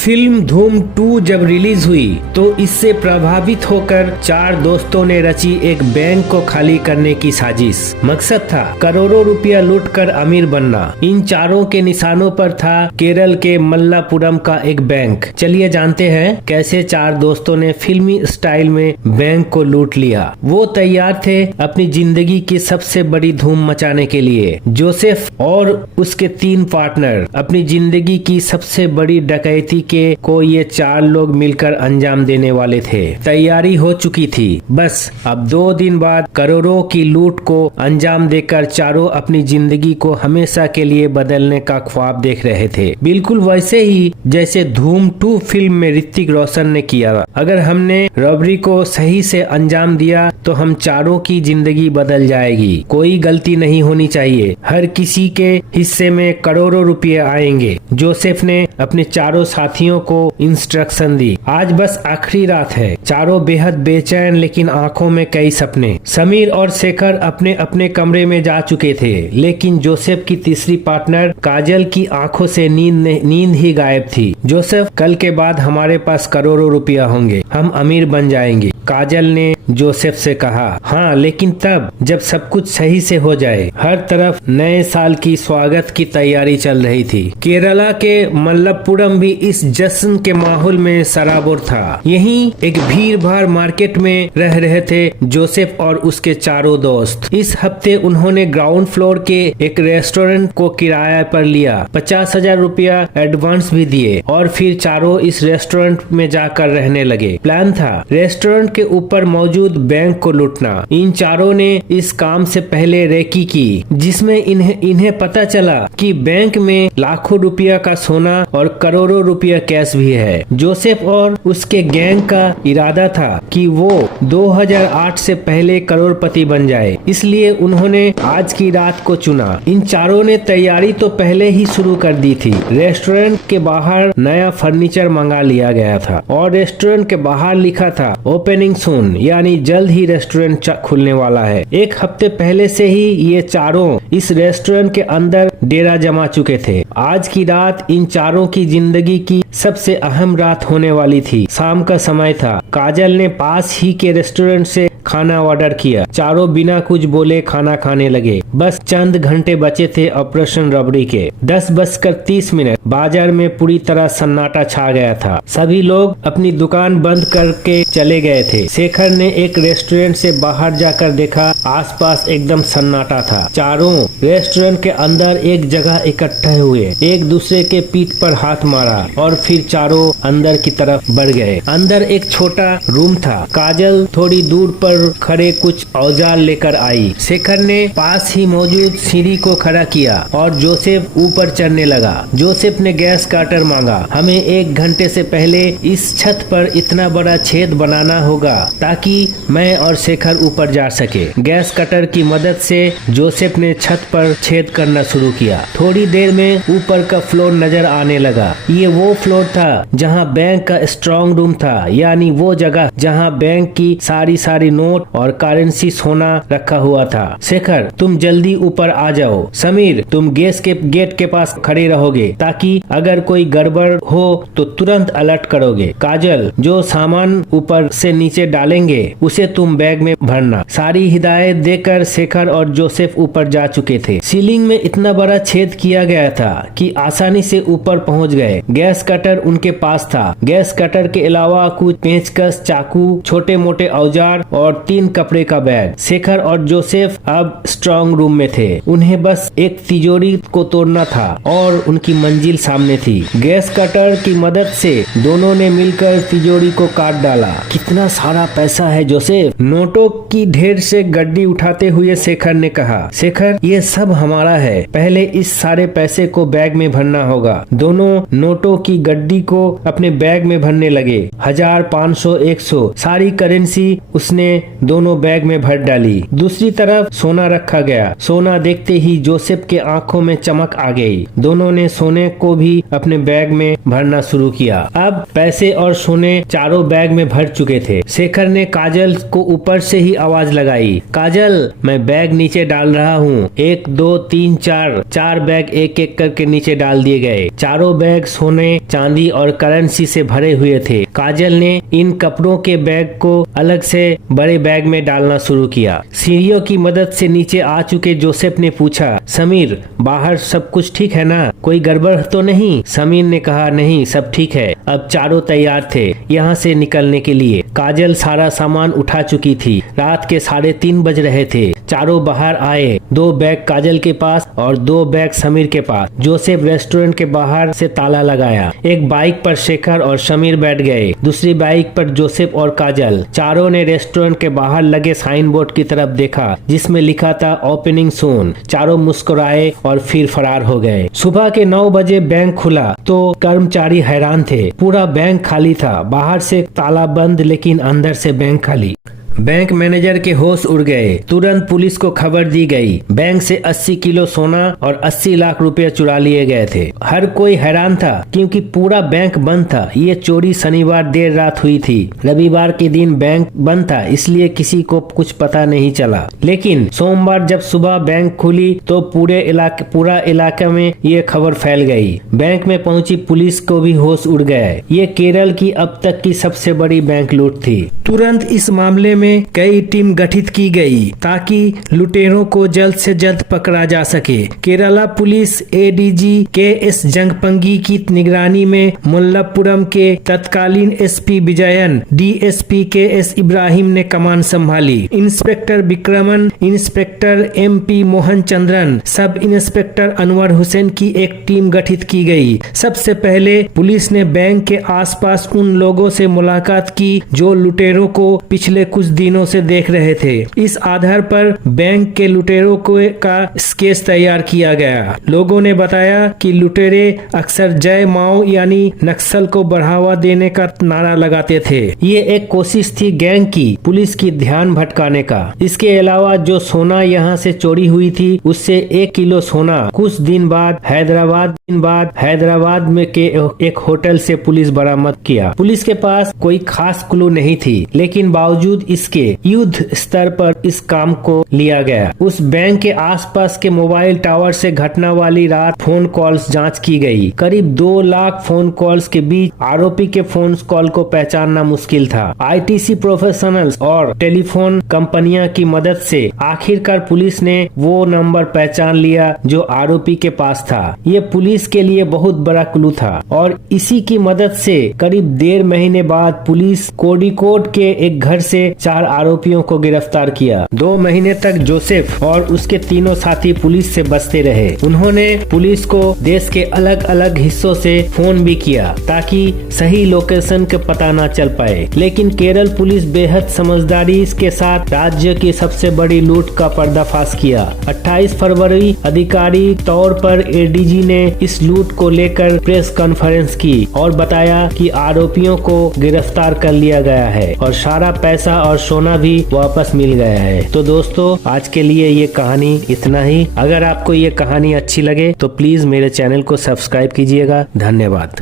Film धूम 2 जब release हुई तो इससे प्रभावित होकर चार दोस्तों ने रची एक बैंक को खाली करने की साजिश। मकसद था करोड़ों रुपया लूटकर अमीर बनना। इन चारों के निशानों पर था केरल के मल्लापुरम का एक बैंक। चलिए जानते हैं कैसे चार दोस्तों ने फिल्मी स्टाइल में बैंक को लूट लिया। वो तैयार थे अपनी जिंदगी की सबसे बड़ी धूम मचाने के लिए। जोसेफ और उसके 3 पार्टनर अपनी जिंदगी की सबसे बड़ी डकैती के को ये 4 लोग मिलकर अंजाम देने वाले थे। तैयारी हो चुकी थी, बस अब 2 दिन बाद करोड़ों की लूट को अंजाम देकर चारों अपनी जिंदगी को हमेशा के लिए बदलने का ख्वाब देख रहे थे। बिल्कुल वैसे ही जैसे धूम 2 फिल्म में ऋतिक रोशन ने किया। अगर हमने रॉबरी को सही से अंजाम दिया तो हम चारों की जिंदगी बदल जाएगी। कोई गलती नहीं होनी चाहिए, हर किसी के हिस्से में करोड़ों रुपए आएंगे। जोसेफ ने अपने चारों साथियों को इंस्ट्रक्शन दी। आज बस आखिरी रात है। चारों बेहद बेचैन लेकिन आंखों में कई सपने। समीर और शेखर अपने अपने कमरे में जा चुके थे, लेकिन जोसेफ की तीसरी पार्टनर काजल की आंखों से नींद ही गायब थी। जोसेफ, कल के बाद हमारे पास करोड़ों रुपया होंगे, हम अमीर बन जाएंगे। काजल ने जोसेफ से कहा। हाँ, लेकिन तब जब सब कुछ सही से हो जाए। हर तरफ नए साल की स्वागत की तैयारी चल रही थी। केरला के मल्लपुरम भी इस जश्न के माहौल में सराबोर था। यहीं एक भीड़ भाड़ मार्केट में रह रहे थे जोसेफ और उसके चारों दोस्त। इस हफ्ते उन्होंने ग्राउंड फ्लोर के एक रेस्टोरेंट को किराया पर लिया। 50,000 रुपया एडवांस भी दिए और फिर चारों इस रेस्टोरेंट में जाकर रहने लगे। प्लान था रेस्टोरेंट के ऊपर मौजूद बैंक को लूटना। इन चारों ने इस काम से पहले रेकी की, जिसमें इन्हें पता चला कि बैंक में लाखों रुपया का सोना और करोड़ों रुपया कैश भी है। जोसेफ और उसके गैंग का इरादा था कि वो 2008 से पहले करोड़पति बन जाए, इसलिए उन्होंने आज की रात को चुना। इन चारों ने तैयारी तो पहले ही शुरू कर दी थी। रेस्टोरेंट के बाहर नया फर्नीचर मंगा लिया गया था और रेस्टोरेंट के बाहर लिखा था ओपनिंग सून, यानी जल्द ही रेस्टोरेंट खुलने वाला है। एक हफ्ते पहले से ही ये चारों इस रेस्टोरेंट के अंदर डेरा जमा चुके थे। आज की रात इन चारों की जिंदगी की सबसे अहम रात होने वाली थी। शाम का समय था। काजल ने पास ही के रेस्टोरेंट से खाना ऑर्डर किया। चारों बिना कुछ बोले खाना खाने लगे। बस चंद घंटे बचे थे ऑपरेशन रॉबरी के। 10:30 बाजार में पूरी तरह सन्नाटा छा गया था। सभी लोग अपनी दुकान बंद करके चले गए थे। शेखर ने एक रेस्टोरेंट से बाहर जाकर देखा, आसपास एकदम सन्नाटा था। चारों रेस्टोरेंट के अंदर एक जगह इकट्ठे हुए, एक दूसरे के पीठ पर हाथ मारा और फिर चारों अंदर की तरफ बढ़ गए। अंदर एक छोटा रूम था। काजल थोड़ी दूर पर खड़े कुछ औजार लेकर आई। शेखर ने पास ही मौजूद सीढ़ी को खड़ा किया और जोसेफ ऊपर चढ़ने लगा। जोसेफ ने गैस कटर मांगा। हमें 1 घंटे से पहले इस छत पर इतना बड़ा छेद बनाना होगा ताकि मैं और शेखर ऊपर जा सके। गैस कटर की मदद से जोसेफ ने छत पर छेद करना शुरू किया। थोड़ी देर में ऊपर का फ्लोर नजर आने लगा। ये वो फ्लोर था जहां बैंक का स्ट्रांग रूम था, यानी वो जगह जहां बैंक की सारी नोट और करेंसी सोना रखा हुआ था। शेखर, तुम जल्दी ऊपर आ जाओ। समीर, तुम गेट के पास खड़े रहोगे ताकि अगर कोई गड़बड़ हो तो तुरंत अलर्ट करोगे। काजल, जो सामान ऊपर से नीचे डालेंगे उसे तुम बैग में भरना। सारी हिदायत देकर शेखर और जोसेफ ऊपर जा चुके थे। सीलिंग में इतना बड़ा छेद किया गया था कि आसानी से ऊपर पहुंच गए। गैस कटर उनके पास था। गैस कटर के अलावा कुछ पेंचकस, चाकू, छोटे मोटे औजार और 3 कपड़े का बैग। शेखर और जोसेफ अब स्ट्रांग रूम में थे। उन्हें बस एक तिजोरी को तोड़ना था और उनकी मंजिल सामने थी। गैस कटर की मदद से दोनों ने मिलकर तिजोरी को काट डाला। कितना सारा पैसा है जोसेफ, नोटों की ढेर से गड्डी उठाते हुए शेखर ने कहा। शेखर, ये सब हमारा है, पहले इस सारे पैसे को बैग में भरना होगा। दोनों नोटों की गड्डी को अपने बैग में भरने लगे। 1000, 500, 100 सारी करेंसी उसने दोनों बैग में भर डाली। दूसरी तरफ सोना रखा गया। सोना देखते ही जोसेफ के आंखों में चमक आ गई। दोनों ने सोने को भी अपने बैग में भरना शुरू किया। अब पैसे और सोने चारों बैग में भर चुके थे। शेखर ने काजल को ऊपर से ही आवाज लगाई, काजल मैं बैग नीचे डाल रहा हूँ। 1 2 3 4 4 बैग एक एक करके नीचे डाल दिए गए। चारों बैग सोने चांदी और करेंसी से भरे हुए थे। काजल ने इन कपड़ों के बैग को अलग से बड़े बैग में डालना शुरू किया। सीढ़ियों की मदद से नीचे आ चुके जोसेफ ने पूछा, समीर बाहर सब कुछ ठीक है ना, कोई गड़बड़ तो नहीं? समीर ने कहा, नहीं सब ठीक है। अब चारों तैयार थे यहाँ से निकलने के लिए। काजल सारा सामान उठा चुकी थी। रात के 3:30 बज रहे थे। चारों बाहर आए। 2 बैग काजल के पास और 2 बैग समीर के पास। जोसेफ रेस्टोरेंट के बाहर से ताला लगाया। एक बाइक पर शेखर और समीर बैठ गए, दूसरी बाइक पर जोसेफ और काजल। चारों ने रेस्टोरेंट के बाहर लगे साइन बोर्ड की तरफ देखा जिसमें लिखा था ओपनिंग सून। चारों मुस्कुराए और फिर फरार हो गए। सुबह के 9 बजे बैंक खुला तो कर्मचारी हैरान थे। पूरा बैंक खाली था। बाहर से ताला बंद लेकिन अंदर से बैंक खाली। बैंक मैनेजर के होश उड़ गए। तुरंत पुलिस को खबर दी गई। बैंक से 80 किलो सोना और 80 लाख रुपए चुरा लिए गए थे। हर कोई हैरान था क्योंकि पूरा बैंक बंद था। ये चोरी शनिवार देर रात हुई थी। रविवार के दिन बैंक बंद था इसलिए किसी को कुछ पता नहीं चला। लेकिन सोमवार जब सुबह बैंक खुली तो पूरा इलाके में ये खबर फैल गई। बैंक में पहुंची पुलिस को भी होश उड़ गया। ये केरल की अब तक की सबसे बड़ी बैंक लूट थी। तुरंत इस मामले में कई टीम गठित की गई ताकि लुटेरों को जल्द से जल्द पकड़ा जा सके। Kerala police ADG K S. Jangpangi की निगरानी में मल्लपुरम के तत्कालीन SP Vijayan, DSP K S. Ibrahim ने कमान संभाली। Inspector Vikraman, inspector MP Mohan Chandran, sub inspector Anwar Hussain की एक टीम गठित की गई। सबसे पहले पुलिस ने बैंक के आसपास उन लोगों से मुलाकात की जो लुटेरों को पिछले कुछ दिनों से देख रहे थे। इस आधार पर बैंक के लुटेरों का स्केच तैयार किया गया। लोगों ने बताया कि लुटेरे अक्सर जय माओ यानी नक्सल को बढ़ावा देने का नारा लगाते थे। ये एक कोशिश थी गैंग की पुलिस की ध्यान भटकाने का। इसके अलावा जो सोना यहाँ से चोरी हुई थी उससे 1 किलो सोना कुछ दिन बाद हैदराबाद में के एक होटल से पुलिस बरामद किया। पुलिस के पास कोई खास क्लू नहीं थी लेकिन बावजूद इसके युद्ध स्तर पर इस काम को लिया गया। उस बैंक के आसपास के मोबाइल टावर से घटना वाली रात फोन कॉल्स जांच की गई। करीब 2 लाख फोन कॉल्स के बीच आरोपी के फोन कॉल को पहचानना मुश्किल था। आईटीसी प्रोफेशनल्स और टेलीफोन कंपनियां की मदद से आखिरकार पुलिस ने वो नंबर पहचान लिया जो आरोपी के पास था। ये पुलिस के लिए बहुत बड़ा क्लू था और इसी की मदद से करीब 1.5 महीने बाद पुलिस कोडिकोड के एक घर से 4 आरोपियों को गिरफ्तार किया। 2 महीने तक जोसेफ और उसके तीनों साथी पुलिस से बचते रहे। उन्होंने पुलिस को देश के अलग अलग हिस्सों से फोन भी किया ताकि सही लोकेशन का पता न चल पाए। लेकिन केरल पुलिस बेहद समझदारी के साथ राज्य की सबसे बड़ी लूट का पर्दाफाश किया। 28 फरवरी आधिकारिक तौर पर एडीजी ने इस लूट को लेकर प्रेस कॉन्फ्रेंस की और बताया कि आरोपियों को गिरफ्तार कर लिया गया है और सारा पैसा और सोना भी वापस मिल गया है। तो दोस्तों आज के लिए ये कहानी इतना ही। अगर आपको ये कहानी अच्छी लगे तो प्लीज मेरे चैनल को सब्सक्राइब कीजिएगा। धन्यवाद।